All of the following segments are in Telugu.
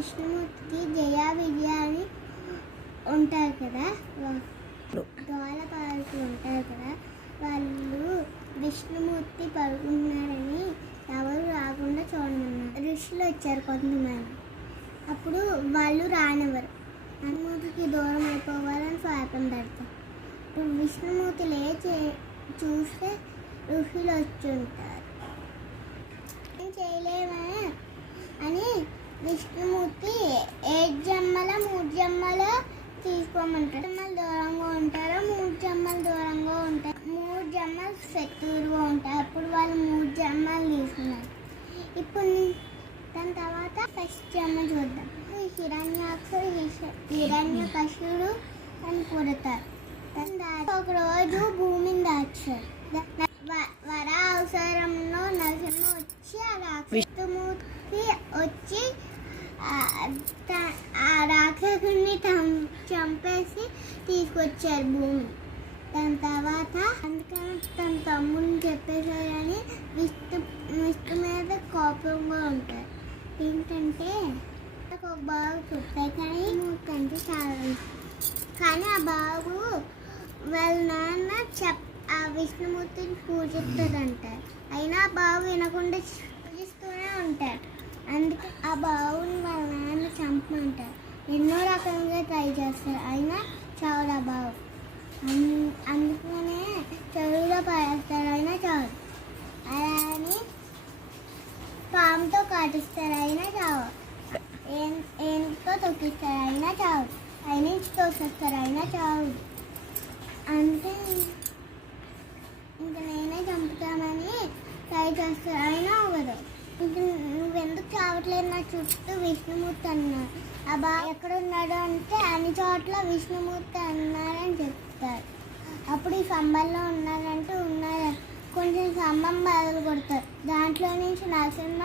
విష్ణుమూర్తికి జయ విజయ అని ఉంటారు కదా, ద్వారపాలకులు ఉంటారు కదా, వాళ్ళు విష్ణుమూర్తి పడుకుంటున్నారని ఎవరు రాకుండా చూడమన్నారు. ఋషులు వచ్చారు కొంతమంది, అప్పుడు వాళ్ళు రానివ్వరు. విష్ణుమూర్తికి దూరం అయిపోవాలని శాపం పెడతారు. ఇప్పుడు విష్ణుమూర్తి లేచి చూస్తే ఋషులు వచ్చి ఉంటారు. ఏం చేయలేమా అని విష్ణుమూర్తి 7 జన్మల 3 జన్మల తీసుకోమంటారు. జన్మలు దూరంగా ఉంటారు, 3 జన్మలు దూరంగా ఉంటారు, 3 జన్మలు శత్రువులుగా ఉంటారు. అప్పుడు వాళ్ళు 3 జన్మలు తీసుకున్నారు. ఇప్పుడు దాని తర్వాత ఫస్ట్ జన్మ చూద్దాం. హిరణ్యకశిపుడు అని పుడతారు. ఒకరోజు భూమిని దాచారు. వర అవసరంలో నరసింహ వచ్చి ఆ విష్ణుమూర్తి వచ్చి ఆ రాక్షసుని చంపేసి తీసుకొచ్చారు భూమి. దాని తర్వాత అందుకని తన తమ్ముడిని చెప్పేశారని విష్ణు మీద కోపంగా ఉంటారు. ఏంటంటే ఒక బాబు పుట్టాయి, కానీ మూర్తి అంటే చాలా కానీ ఆ బాబు వాళ్ళ నాన్న ఆ విష్ణుమూర్తిని పూజిస్తారంటారు. అయినా ఆ బాబు వినకుండా పూజిస్తూనే ఉంటారు. అందుకే ఆ బాబుని వాళ్ళ నాన్న చంపమంటారు. ఎన్నో రకాలుగా ట్రై చేస్తారు, అయినా చావదు ఆ బాబు. అందుకనే చెరువులో పడేస్తారు, అయినా చావదు. అలా అని పాముతో కాటిస్తారు, అయినా చావు. ఏంతో తొక్కిస్తారు, అయినా చావు. అయినించి తోసేస్తారు, అయినా చావు. అందుకే ఇంకా నేనే చంపుతామని ట్రై చేస్తారు, అయినా అవ్వదు. ఇంక నువ్వెందుకు చావట్లేదు, నా చుట్టూ విష్ణుమూర్తి అన్నారు. ఆ బాబు ఎక్కడున్నాడు అంటే అన్ని చోట్ల విష్ణుమూర్తి అన్నారని చెప్తారు. అప్పుడు ఈ స్తంభంలో ఉన్నారంటే ఉన్నారు. కొంచెం స్తంభం బదులు కొడతారు. దాంట్లో నుంచి నరసింహ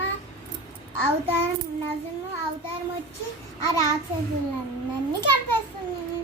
అవతారం వచ్చి ఆ రాక్షసులందరినీ చంపేస్తుంది.